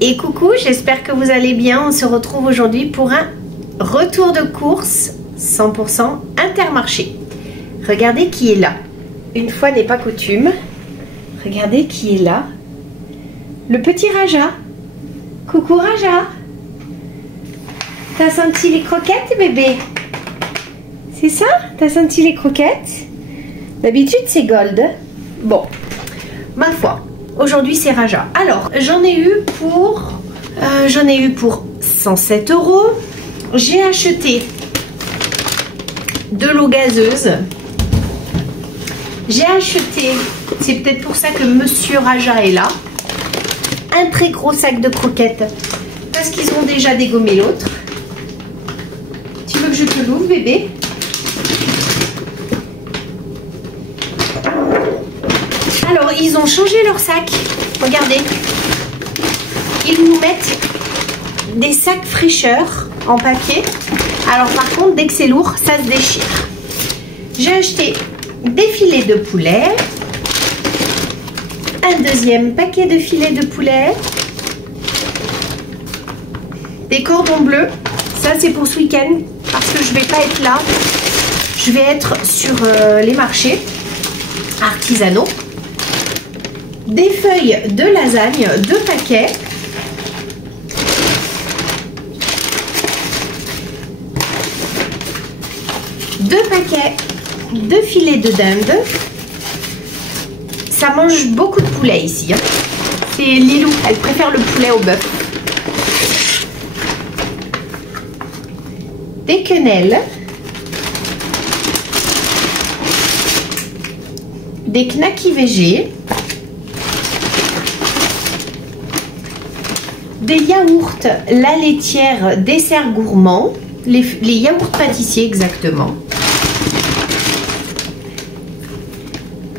Et coucou, j'espère que vous allez bien. On se retrouve aujourd'hui pour un retour de course 100% Intermarché. Regardez qui est là. Une fois n'est pas coutume. Regardez qui est là. Le petit Raja. Coucou Raja. T'as senti les croquettes, bébé? C'est ça? T'as senti les croquettes? D'habitude c'est Gold. Bon, ma foi. Aujourd'hui c'est Raja. Alors j'en ai eu pour 107 €. J'ai acheté de l'eau gazeuse. J'ai acheté, c'est peut-être pour ça que Monsieur Raja est là, un très gros sac de croquettes parce qu'ils ont déjà dégommé l'autre. Tu veux que je te l'ouvre, bébé? Alors, ils ont changé leur sac. Regardez. Ils nous mettent des sacs fraîcheur en papier. Alors, par contre, dès que c'est lourd, ça se déchire. J'ai acheté des filets de poulet. Un deuxième paquet de filets de poulet. Des cordons bleus. Ça, c'est pour ce week-end parce que je ne vais pas être là. Je vais être sur les marchés artisanaux. Des feuilles de lasagne, 2 paquets. Deux paquets de filets de dinde. Ça mange beaucoup de poulet ici. Hein. C'est Lilou, elle préfère le poulet au bœuf. Des quenelles. Des knackis végés. Des yaourts La Laitière dessert gourmand, les yaourts pâtissiers exactement.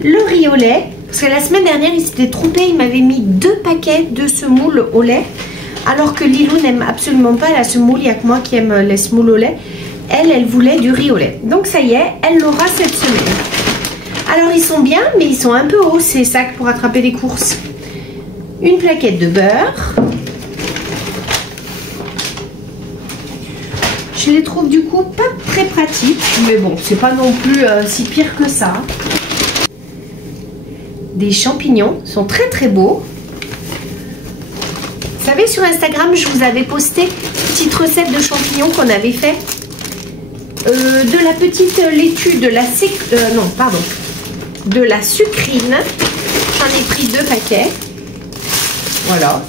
Le riz au lait, parce que la semaine dernière il s'était trompé, il m'avait mis 2 paquets de semoule au lait, alors que Lilou n'aime absolument pas la semoule, il n'y a que moi qui aime les semoules au lait. Elle voulait du riz au lait. Donc ça y est, elle l'aura cette semaine. Alors ils sont bien, mais ils sont un peu hauts ces sacs pour attraper les courses. Une plaquette de beurre. Je les trouve du coup pas très pratiques, mais bon, c'est pas non plus si pire que ça. Des champignons, sont très très beaux. Vous savez, sur Instagram, je vous avais posté une petite recette de champignons qu'on avait fait. De la petite laitue, de la sucrine. J'en ai pris 2 paquets. Voilà.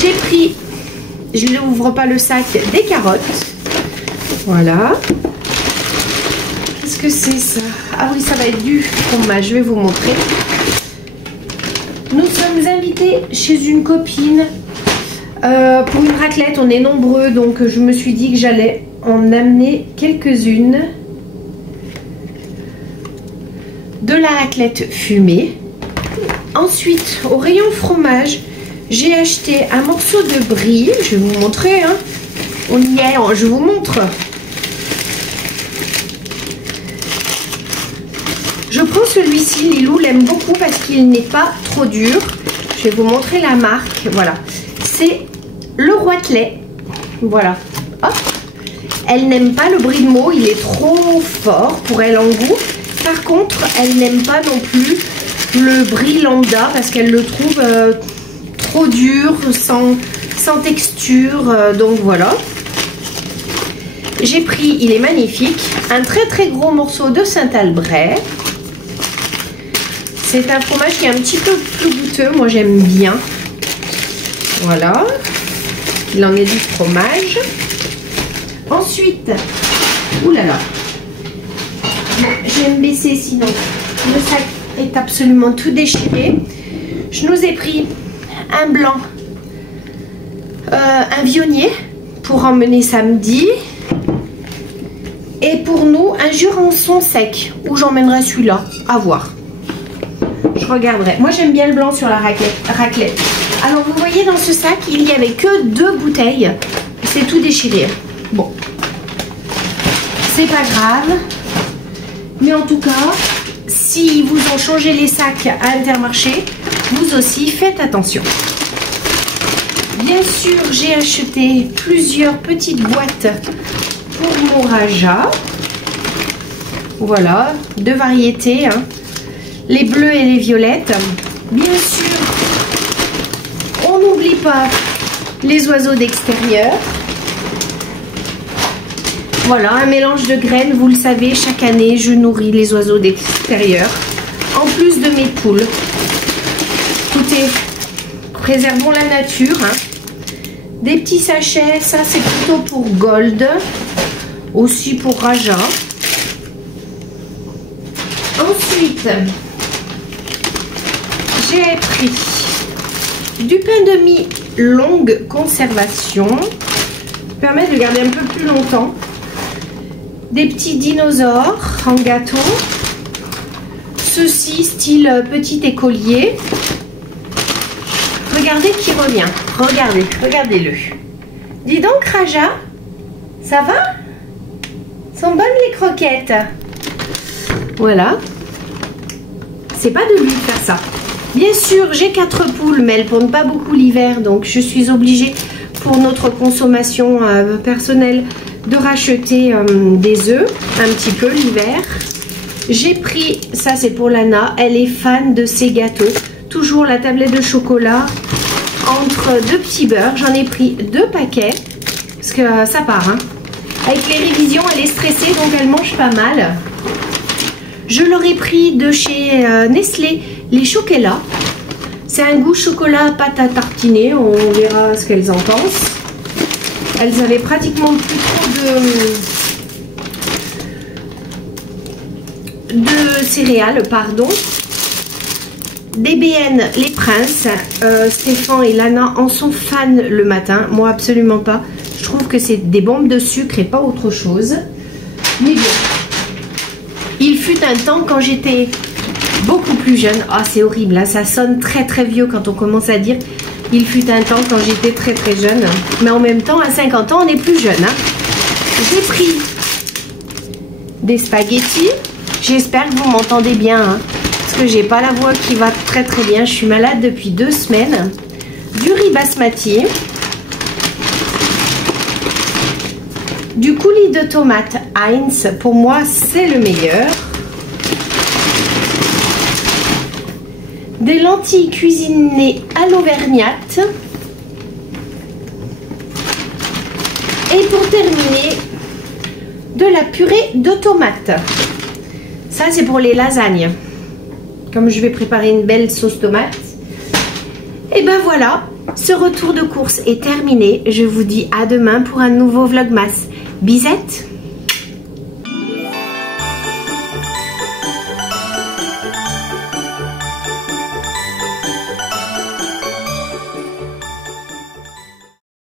J'ai pris... Je n'ouvre pas le sac, des carottes. Voilà. Qu'est-ce que c'est ça? Ah oui, ça va être du fromage. Je vais vous montrer. Nous sommes invités chez une copine pour une raclette. On est nombreux, donc je me suis dit que j'allais en amener quelques-unes. De la raclette fumée. Ensuite, au rayon fromage, j'ai acheté un morceau de brie. Je vais vous montrer. Hein. On y est, je vous montre. Je prends celui-ci. Lilou l'aime beaucoup parce qu'il n'est pas trop dur. Je vais vous montrer la marque. Voilà. C'est le Roitelet. Voilà. Hop. Elle n'aime pas le brie de Meaux. Il est trop fort pour elle en goût. Par contre, elle n'aime pas non plus le brie lambda parce qu'elle le trouve... trop dur, sans texture, donc voilà. J'ai pris, il est magnifique, un très très gros morceau de Saint-Albret. C'est un fromage qui est un petit peu plus goûteux, moi j'aime bien. Voilà, il en est du fromage. Ensuite, oulala, je vais me baisser sinon le sac est absolument tout déchiré. Je nous ai pris un blanc, un vionnier pour emmener samedi, et pour nous un jurançon sec, où j'emmènerai celui-là, à voir, je regarderai. Moi j'aime bien le blanc sur la raclette. Alors vous voyez, dans ce sac il n'y avait que 2 bouteilles, c'est tout déchiré. Bon, c'est pas grave, mais en tout cas, si vous ont changé les sacs à Intermarché, vous aussi faites attention. Bien sûr, j'ai acheté plusieurs petites boîtes pour mon Raja. Voilà, deux variétés, hein. Les bleues et les violettes. Bien sûr, on n'oublie pas les oiseaux d'extérieur. Voilà, un mélange de graines. Vous le savez, chaque année, je nourris les oiseaux d'extérieur. En plus de mes poules. Écoutez, préservons la nature, hein. Des petits sachets, ça c'est plutôt pour Gold. Aussi pour Raja. Ensuite, j'ai pris du pain de mie longue conservation. Permet de garder un peu plus longtemps. Des petits dinosaures en gâteau. Ceci style petit écolier. Regardez qui revient. Regardez, regardez-le. Dis donc Raja, ça va? Sont bonnes les croquettes? Voilà. C'est pas de lui de faire ça. Bien sûr, j'ai 4 poules, mais elles pondent pas beaucoup l'hiver, donc je suis obligée pour notre consommation personnelle de racheter des œufs un petit peu l'hiver. J'ai pris, ça c'est pour Lana, elle est fan de ces gâteaux. Toujours la tablette de chocolat entre 2 petits beurres. J'en ai pris 2 paquets parce que ça part, hein. Avec les révisions, elle est stressée donc elle mange pas mal. Je leur ai pris de chez Nestlé les Chocolat. C'est un goût chocolat pâte à tartiner. On verra ce qu'elles en pensent. Elles avaient pratiquement plus trop de céréales, pardon. DBN, les princes. Stéphane et Lana en sont fans le matin. Moi, absolument pas. Je trouve que c'est des bombes de sucre et pas autre chose. Mais bon. Il fut un temps quand j'étais beaucoup plus jeune. Ah, c'est horrible, hein, ça sonne très très vieux quand on commence à dire il fut un temps quand j'étais très très jeune. Mais en même temps, à 50 ans, on est plus jeune. Hein. J'ai pris des spaghettis. J'espère que vous m'entendez bien. Hein, parce que j'ai pas la voix qui va très très bien. Je suis malade depuis 2 semaines. Du riz basmati. Du coulis de tomates Heinz, pour moi c'est le meilleur. Des lentilles cuisinées à l'auvergnate. Et pour terminer, de la purée de tomates. Ça c'est pour les lasagnes. Comme je vais préparer une belle sauce tomate. Et ben voilà, ce retour de course est terminé. Je vous dis à demain pour un nouveau Vlogmas. Bisous!